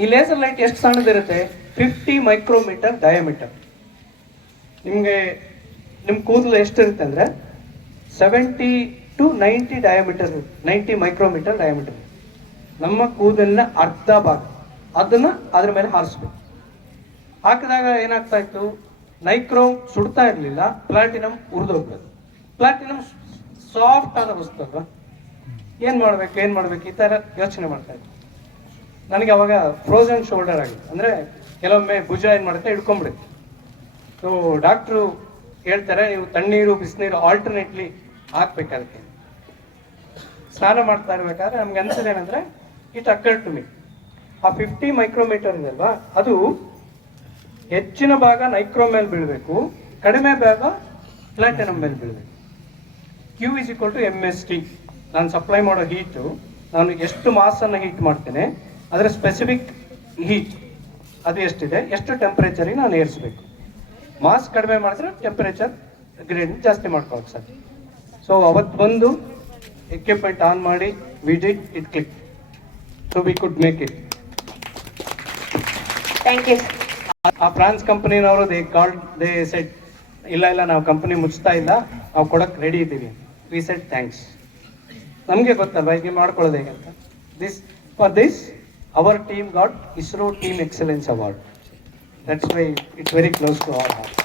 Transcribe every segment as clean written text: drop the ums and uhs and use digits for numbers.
ಈ laser light ಎಷ್ಟು ಸಣ್ಣದಿರುತ್ತೆ? 50 micrometre diameter. ನಿಮಗೆ ನಿಮ್ಮ ಕೂದಲು ಎಷ್ಟಿರುತ್ತೆ ಅಂದರೆ 70 to 90 ಡಯಾಮೀಟರ್, 90 ಮೈಕ್ರೋಮೀಟರ್ ಡಯಾಮೀಟರ್. ನಮ್ಮ ಕೂದಲಿನ ಅರ್ಧ ಭಾಗ ಅದನ್ನು ಅದ್ರ ಮೇಲೆ ಹಾರಿಸ್ಬೇಕು. ಹಾಕಿದಾಗ ಏನಾಗ್ತಾ ಇತ್ತು, ನೈಕ್ರೋಮ್ ಸುಡ್ತಾ ಇರಲಿಲ್ಲ, ಪ್ಲಾಟಿನಮ್ ಉರಿದೋಗ್ಬೇಕು. ಪ್ಲಾಟಿನಮ್ ಸಾಫ್ಟ್ ಆದ ವಸ್ತು ಅಲ್ವಾ, ಏನು ಮಾಡ್ಬೇಕು ಈ ಥರ ಯೋಚನೆ ಮಾಡ್ತಾ ಇತ್ತು. ನನಗೆ ಅವಾಗ ಫ್ರೋಸನ್ ಶೋಲ್ಡರ್ ಆಗಿದೆ, ಅಂದರೆ ಕೆಲವೊಮ್ಮೆ ಭುಜ ಏನು ಮಾಡುತ್ತೆ, ಹಿಡ್ಕೊಂಡ್ಬಿಡುತ್ತೆ. ಸೊ ಡಾಕ್ಟ್ರು ಹೇಳ್ತಾರೆ, ನೀವು ತಣ್ಣೀರು ಬಿಸಿನೀರು ಆಲ್ಟರ್ನೇಟ್ಲಿ ಹಾಕ್ಬೇಕಾಗುತ್ತೆ. ಸ್ನಾನ ಮಾಡ್ತಾ ಇರ್ಬೇಕಾದ್ರೆ ನಮ್ಗೆ ಅನ್ಸೋದೇನೆಂದರೆ ಇಟ್ ಅಕರ್ಡ್ ಟು ಮಿ, ಆ 50 ಮೈಕ್ರೋಮೀಟರ್ ಇದಲ್ವಾ, ಅದು ಹೆಚ್ಚಿನ ಭಾಗ ನೈಕ್ರೋಮ್ ಮೇಲೆ ಬೀಳಬೇಕು, ಕಡಿಮೆ ಭಾಗ ಪ್ಲಾಟಿನಮ್ ಮೇಲೆ ಬೀಳಬೇಕು. Q is equal to MST. ನಾನು ಸಪ್ಲೈ ಮಾಡೋ ಹೀಟು, ನಾನು ಎಷ್ಟು ಮಾಸನ್ನು ಹೀಟ್ ಮಾಡ್ತೇನೆ ಅದರ ಸ್ಪೆಸಿಫಿಕ್ ಹೀಟ್ ಅದು ಎಷ್ಟಿದೆ, ಎಷ್ಟು ಟೆಂಪ್ರೇಚರಿಗೆ ನಾನು ಏರಿಸಬೇಕು. ಮಾಸ್ ಕಡಿಮೆ ಮಾಡಿದ್ರೆ ಟೆಂಪ್ರೇಚರ್ ಗ್ರೇಡ್ ಜಾಸ್ತಿ ಮಾಡ್ಕೋಬೇಕು ಸರ್. ಸೊ ಅವತ್ತು ಬಂದು ಎಕ್ವಿಪ್ಮೆಂಟ್ ಆನ್ ಮಾಡಿ we did it click, so we could make it. Thank you. ಆ ಫ್ರಾನ್ಸ್ ಕಂಪನಿನವರು ದೇ ಸೆಡ್, ಇಲ್ಲ ನಾವು ಕಂಪನಿ ಮುಚ್ತಾ ಇಲ್ಲ, ನಾವು ಕೊಡಕ್ಕೆ ರೆಡಿ ಇದ್ದೀವಿ. We said thanks. ನಮಗೆ ಗೊತ್ತಲ್ವ ಹೀಗೆ ಮಾಡ್ಕೊಳ್ಳೋದು ಹೇಗೆ ಅಂತ. For this our team got ISRO team excellence award. That's why it's very close to our heart.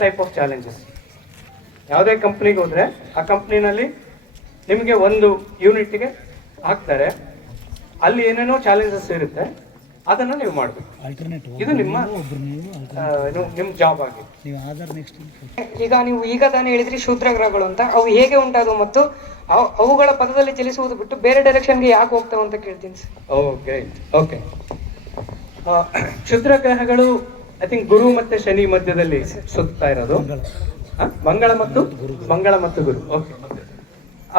Type of challenges. ಯಾವುದೇ ಕಂಪ್ನಿಗೆ ಹೋದರೆ ಆ ಕಂಪ್ನಿನಲ್ಲಿ ನಿಮಗೆ ಒಂದು ಯೂನಿಟ್ಗೆ ಹಾಕ್ತಾರೆ, ಅಲ್ಲಿ ಏನೇನೋ ಚಾಲೆಂಜಸ್ ಇರುತ್ತೆ, ಅದನ್ನು ನೀವು ಮಾಡಬೇಕು. ಇದು ನಿಮ್ಮ ಜಾಬ್ ಆಗಿದೆ. ಈಗ ತಾನೇ ಹೇಳಿದ್ರಿ ಶೂದ್ರ ಗ್ರಹಗಳು ಅಂತ, ಅವು ಹೇಗೆ ಉಂಟಾದವು ಮತ್ತು ಅವುಗಳ ಪದದಲ್ಲಿ ಚಲಿಸುವುದು ಬಿಟ್ಟು ಬೇರೆ ಡೈರೆಕ್ಷನ್ಗೆ ಯಾಕೆ ಹೋಗ್ತಾವ ಅಂತ ಕೇಳ್ತೀನಿ ಸರ್. ಓಕೆ. ಕ್ಷುದ್ರ ಗ್ರಹಗಳು ಐ ಥಿಂಕ್ ಗುರು ಮತ್ತೆ ಶನಿ ಮಧ್ಯದಲ್ಲಿ ಸುತ್ತಾ ಇರೋದು. ಮಂಗಳ ಮತ್ತು ಗುರು, ಓಕೆ,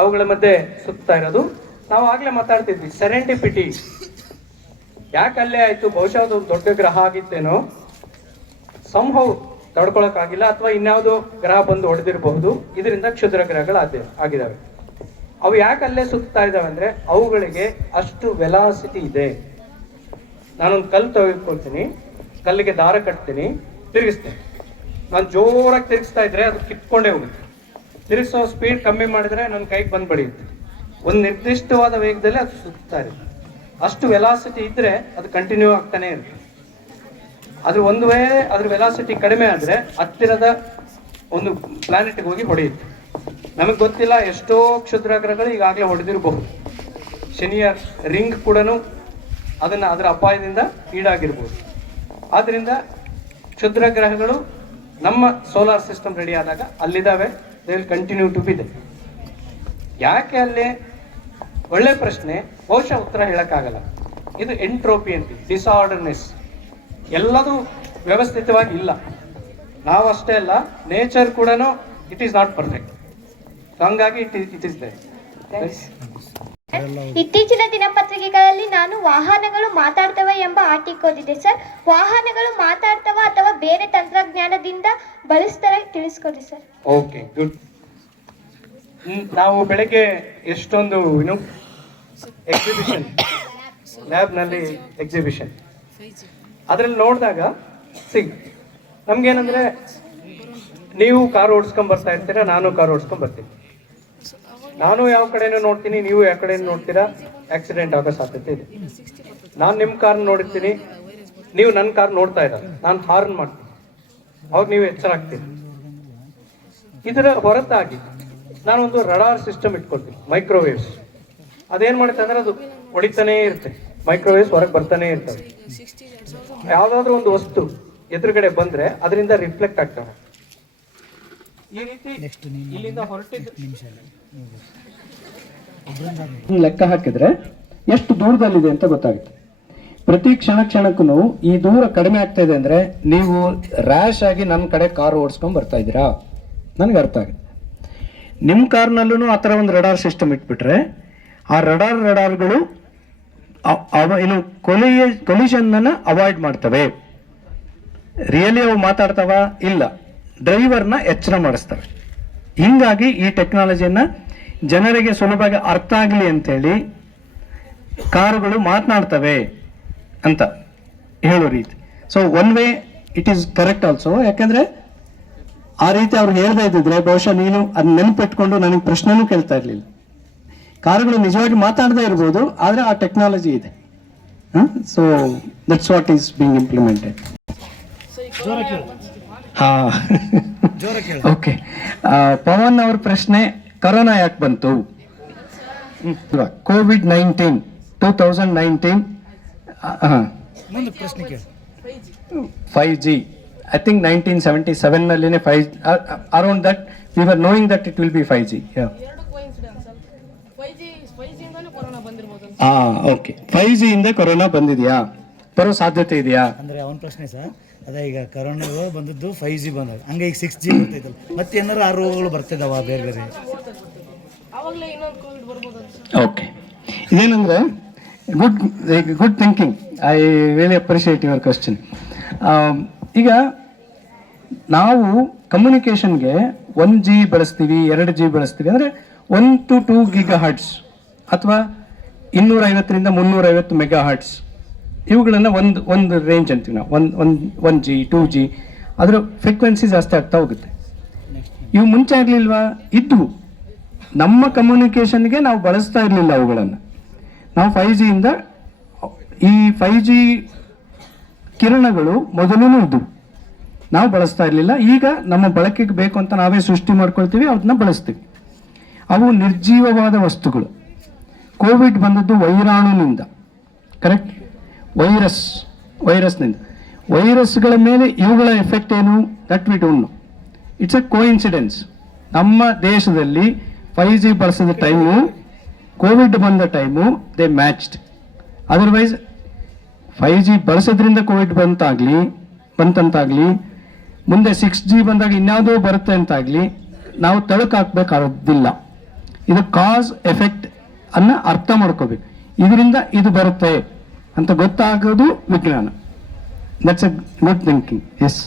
ಅವುಗಳ ಮಧ್ಯೆ ಸುತ್ತಾ ಇರೋದು. ನಾವು ಆಗ್ಲೇ ಮಾತಾಡ್ತಿದ್ವಿ ಸೆರೆಂಡಿಪಿಟಿ. ಯಾಕೆ ಅಲ್ಲೇ ಆಯ್ತು? ಬಹುಶಃ ಅದು ದೊಡ್ಡ ಗ್ರಹ ಆಗಿತ್ತೇನೋ, ಸಂಭವ ತಡ್ಕೊಳಕ್ಕಾಗಿಲ್ಲ, ಅಥವಾ ಇನ್ಯಾವುದೋ ಗ್ರಹ ಬಂದು ಹೊಡೆದಿರಬಹುದು. ಇದರಿಂದ ಕ್ಷುದ್ರ ಗ್ರಹಗಳು ಆಗಿದ್ದಾವೆ. ಅವು ಯಾಕೆ ಅಲ್ಲೇ ಸುತ್ತಾ ಇದ್ದಾವೆ ಅಂದ್ರೆ ಅವುಗಳಿಗೆ ಅಷ್ಟು ವೆಲಾಸಿಟಿ ಇದೆ. ನಾನೊಂದು ಕಲ್ಲು ತೆಗೆದುಕೊಳ್ತೀನಿ, ಕಲ್ಲಿಗೆ ದಾರ ಕಟ್ತೀನಿ, ತಿರುಗಿಸ್ತೇನೆ. ನಾನು ಜೋರಾಗಿ ತಿರುಗಿಸ್ತಾ ಇದ್ರೆ ಅದು ಕಿತ್ಕೊಂಡೇ ಹೋಗುತ್ತೆ. ತಿರುಗಿಸೋ ಸ್ಪೀಡ್ ಕಮ್ಮಿ ಮಾಡಿದ್ರೆ ನನ್ನ ಕೈಗೆ ಬಂದು ಬಡಿಯುತ್ತೆ. ಒಂದು ನಿರ್ದಿಷ್ಟವಾದ ವೇಗದಲ್ಲಿ ಅದು ಸುತ್ತಾ ಇರುತ್ತೆ. ಅಷ್ಟು ವೆಲಾಸಿಟಿ ಇದ್ರೆ ಅದು ಕಂಟಿನ್ಯೂ ಆಗ್ತಾನೆ ಇರುತ್ತೆ. ಅದು ಒಂದು ವೇಳೆ ಅದ್ರ ವೆಲಾಸಿಟಿ ಕಡಿಮೆ ಆದರೆ ಹತ್ತಿರದ ಒಂದು ಪ್ಲಾನೆಟ್ಗೆ ಹೋಗಿ ಹೊಡೆಯುತ್ತೆ. ನಮಗೆ ಗೊತ್ತಿಲ್ಲ, ಎಷ್ಟೋ ಕ್ಷುದ್ರ ಗ್ರಹಗಳು ಈಗಾಗಲೇ ಹೊಡೆದಿರಬಹುದು. ಶನಿಯ ರಿಂಗ್ ಕೂಡ ಅದರ ಅಪಾಯದಿಂದ ಈಡಾಗಿರ್ಬೋದು. ಆದ್ದರಿಂದ ಕ್ಷುದ್ರ ಗ್ರಹಗಳು ನಮ್ಮ ಸೋಲಾರ್ ಸಿಸ್ಟಮ್ ರೆಡಿ ಆದಾಗ ಅಲ್ಲಿದ್ದಾವೆ, they will continue to be there. ಯಾಕೆ ಅಲ್ಲೇ? ಒಳ್ಳೆ ಪ್ರಶ್ನೆ, ಬಹುಶಃ ಉತ್ತರ ಹೇಳಕ್ಕಾಗಲ್ಲ. ಇದು ಎಂಟ್ರೋಪಿ ಅಂತ, ಡಿಸಾರ್ಡರ್ನೆಸ್. ಎಲ್ಲದೂ ವ್ಯವಸ್ಥಿತವಾಗಿ ಇಲ್ಲ. ನಾವಷ್ಟೇ ಅಲ್ಲ, ನೇಚರ್ ಕೂಡ ಇಟ್ ಈಸ್ ನಾಟ್ ಪರ್ಫೆಕ್ಟ್. ಹಂಗಾಗಿ ಇಟ್ ಈಸ್ ದೇ. ಇತ್ತೀಚಿನ ದಿನಪತ್ರಿಕೆಗಳಲ್ಲಿ ನಾನು ವಾಹನಗಳು ಮಾತಾಡ್ತವೆ ಎಂಬ ಆರ್ಟಿಕಲ್ ಓದಿದೆ ಸರ್. ವಾಹನಗಳು ಮಾತಾಡ್ತವ ಅಥವಾ ಬೇರೆ ತಂತ್ರಜ್ಞಾನದಿಂದ ಬಳಸ್ತಾರೆ, ತಿಳಿಸ್ಕೊಡಿ ಸರ್. Okay, good. ನಾವು ಬೆಳಗ್ಗೆ ಎಷ್ಟೊಂದು ಎಕ್ಸಿಬಿಷನ್, ಲ್ಯಾಬ್ನಲ್ಲಿ ಎಕ್ಸಿಬಿಷನ್, ಅದರಲ್ಲಿ ನೋಡಿದಾಗ ನಮ್ಗೇನಂದ್ರೆ, ನೀವು ಕಾರ್ ಓಡಿಸ್ಕೊಂಡ್ ಬರ್ತಾ ಇರ್ತೀರಾ, ನಾನು ಕಾರ್ ಓಡಿಸ್ಕೊಂಡ್ ಬರ್ತೀನಿ. ನಾನು ಯಾವ ಕಡೆನೂ ನೋಡ್ತೀನಿ, ನೀವು ಯಾವ ಕಡೆ ನೋಡ್ತೀರಾ, ಆಕ್ಸಿಡೆಂಟ್ ಆಗೋ ಸಾಧ್ಯತೆ ಇದೆ. ನಾನು ನಿಮ್ಮ ಕಾರ್ ನೋಡಿರ್ತೀನಿ, ನೀವು ನನ್ನ ಕಾರ್ ನೋಡ್ತಾ ಇರಲ್ಲ, ನಾನು ಹಾರ್ನ್ ಮಾಡ್ತೀನಿ, ಅವಾಗ ನೀವು ಎಚ್ಚರ ಆಗ್ತೀರಿ. ಇದರ ಹೊರತಾಗಿ ನಾನೊಂದು ರಡಾರ್ ಸಿಸ್ಟಮ್ ಇಟ್ಕೊಳ್ತೀನಿ, ಮೈಕ್ರೋವೇವ್ಸ್. ಅದೇನು ಮಾಡುತ್ತೆ ಅಂದರೆ ಅದು ಹೊಡಿತಾನೇ ಇರುತ್ತೆ, ಮೈಕ್ರೋವೇವ್ಸ್ ಹೊರಗೆ ಬರ್ತಾನೆ ಇರ್ತವೆ. ಯಾವುದಾದ್ರೂ ಒಂದು ವಸ್ತು ಎದುರುಗಡೆ ಬಂದರೆ ಅದರಿಂದ ರಿಫ್ಲೆಕ್ಟ್ ಆಗ್ತವೆ. ಈ ರೀತಿ ಇಲ್ಲಿಂದ ಹೊರಟಿದ್ದು ಲೆಕ್ಕ ಹಾಕಿದ್ರೆ ಎಷ್ಟು ದೂರದಲ್ಲಿದೆ ಅಂತ ಗೊತ್ತಾಗುತ್ತೆ. ಪ್ರತಿ ಕ್ಷಣಕ್ಕೂ ಈ ದೂರ ಕಡಿಮೆ ಆಗ್ತಾ ಇದೆ ಅಂದ್ರೆ ನೀವು ರ್ಯಾಶ್ ಆಗಿ ನನ್ನ ಕಡೆ ಕಾರ್ ಓಡಿಸ್ಕೊಂಡ್ ಬರ್ತಾ ಇದ್ದೀರಾ, ನನಗೆ ಅರ್ಥ ಆಗುತ್ತೆ. ನಿಮ್ಮ ಕಾರ್ನಲ್ಲೂ ಆ ಥರ ಒಂದು ರಡಾರ್ ಸಿಸ್ಟಮ್ ಇಟ್ಬಿಟ್ರೆ ಆ ರಡಾರ್ಗಳು ಏನು ಕೊಲಿಷನ್ನ ಅವಾಯ್ಡ್ ಮಾಡ್ತವೆ. ರಿಯಲಿ ಅವು ಮಾತಾಡ್ತಾವ? ಇಲ್ಲ, ಡ್ರೈವರ್ನ ಎಚ್ಚರ ಮಾಡಿಸ್ತವೆ. ಹಿಂಗಾಗಿ ಈ ಟೆಕ್ನಾಲಜಿಯನ್ನು ಜನರಿಗೆ ಸುಲಭವಾಗಿ ಅರ್ಥ ಆಗಲಿ ಅಂತೇಳಿ ಕಾರುಗಳು ಮಾತನಾಡ್ತವೆ. ಅಂತ ಹೇಳೋ ರೀತಿ. So one way it is correct also, ಯಾಕಂದ್ರೆ ಆ ರೀತಿ ಅವ್ರು ಹೇಳ್ತಾ ಇದ್ದಿದ್ರೆ ಬಹುಶಃ ನೀನು ಅದನ್ನ ನೆನಪಿಟ್ಕೊಂಡು ನನಗೆ ಪ್ರಶ್ನೆನೂ ಕೇಳ್ತಾ ಇರಲಿಲ್ಲ. ಕಾರುಗಳು ನಿಜವಾಗಿ ಮಾತಾಡದೇ ಇರ್ಬೋದು, ಆದರೆ ಆ ಟೆಕ್ನಾಲಜಿ ಇದೆ. So that's what is being implemented. ಹಾ ಓಕೆ. ಪವನ್ ಅವ್ರ ಪ್ರಶ್ನೆ, ಕರೋನಾ ಯಾಕೆ ಬಂತು? COVID-19 2019 5G I think 1977 ನಲ್ಲಿನೇ 5 around that we were knowing that it will be 5G. Yeah. Okay, 5G ಇಂದ ಕೊರೋನಾ ಬಂದಿದೆಯಾ, ಬರೋ ಸಾಧ್ಯತೆ ಇದೆಯಾ ಅಂದ್ರೆ ಅವನ ಪ್ರಶ್ನೆ ಸರ್. ಅದೇ ಈಗ ಕರೋನಾ ಬಂದದ್ದು 5G ಬಂದಾಗ, ಹಂಗೆ ಈಗ 6G ಬರ್ತೈತಲ್ಲ, ಮತ್ತೆ ಏನಾರು ಆ ರೋಗಗಳು ಬರ್ತಿದಾವ ಬೇರೆ ಬೇರೆ? ಓಕೆ, ಇದೇನಂದ್ರೆ good thinking. I really appreciate your question. ಈಗ ನಾವು ಕಮ್ಯುನಿಕೇಷನ್ಗೆ 1G ಬಳಸ್ತೀವಿ, 2G ಬಳಸ್ತೀವಿ ಅಂದರೆ 1 to 2 GHz ಅಥವಾ 250 to 350 MHz, ಇವುಗಳನ್ನು ಒಂದು ರೇಂಜ್ ಅಂತೀವಿ ನಾವು. 1G 2G ಅದರ ಫ್ರೀಕ್ವೆನ್ಸಿ ಜಾಸ್ತಿ ಆಗ್ತಾ ಹೋಗುತ್ತೆ. ಇವು ಮುಂಚೆ ಆಗಲಿಲ್ವಾ? ಇದ್ವು. ನಮ್ಮ ಕಮ್ಯುನಿಕೇಷನ್ಗೆ ನಾವು ಬಳಸ್ತಾ ಇರಲಿಲ್ಲ ಅವುಗಳನ್ನು. ನಾವು 5G ಇಂದ ಈ 5G ಕಿರಣಗಳು ಮೊದಲೂ ಇದ್ವು, ನಾವು ಬಳಸ್ತಾ ಇರಲಿಲ್ಲ. ಈಗ ನಮ್ಮ ಬಳಕೆಗೆ ಬೇಕು ಅಂತ ನಾವೇ ಸೃಷ್ಟಿ ಮಾಡ್ಕೊಳ್ತೀವಿ, ಅದನ್ನ ಬಳಸ್ತೀವಿ. ಅವು ನಿರ್ಜೀವವಾದ ವಸ್ತುಗಳು. ಕೋವಿಡ್ ಬಂದದ್ದು ವೈರಾಣುನಿಂದ, ಕರೆಕ್ಟ್? ವೈರಸ್ನಿಂದ. ವೈರಸ್ಗಳ ಮೇಲೆ ಇವುಗಳ ಎಫೆಕ್ಟ್ ಏನು? That we don't know. It's A coincidence. ನಮ್ಮ ದೇಶದಲ್ಲಿ 5G ಬಳಸಿದ ಟೈಮು, ಕೋವಿಡ್ ಬಂದ time they matched. Otherwise 5G ಬಳಸೋದ್ರಿಂದ ಕೋವಿಡ್ ಬಂತಂತಾಗಲಿ, ಮುಂದೆ 6G ಬಂದಾಗ ಇನ್ಯಾವುದೋ ಬರುತ್ತೆ ಅಂತಾಗಲಿ ನಾವು ತಳಕು ಹಾಕ್ಬೇಕಾಗೋದಿಲ್ಲ. ಇದು ಕಾಸ್ ಎಫೆಕ್ಟ್ ಅನ್ನ ಅರ್ಥ ಮಾಡ್ಕೋಬೇಕು. ಇದರಿಂದ ಇದು ಬರುತ್ತೆ ಅಂತ ಗೊತ್ತಾಗೋದು ವಿಜ್ಞಾನ. That's a good thinking. S.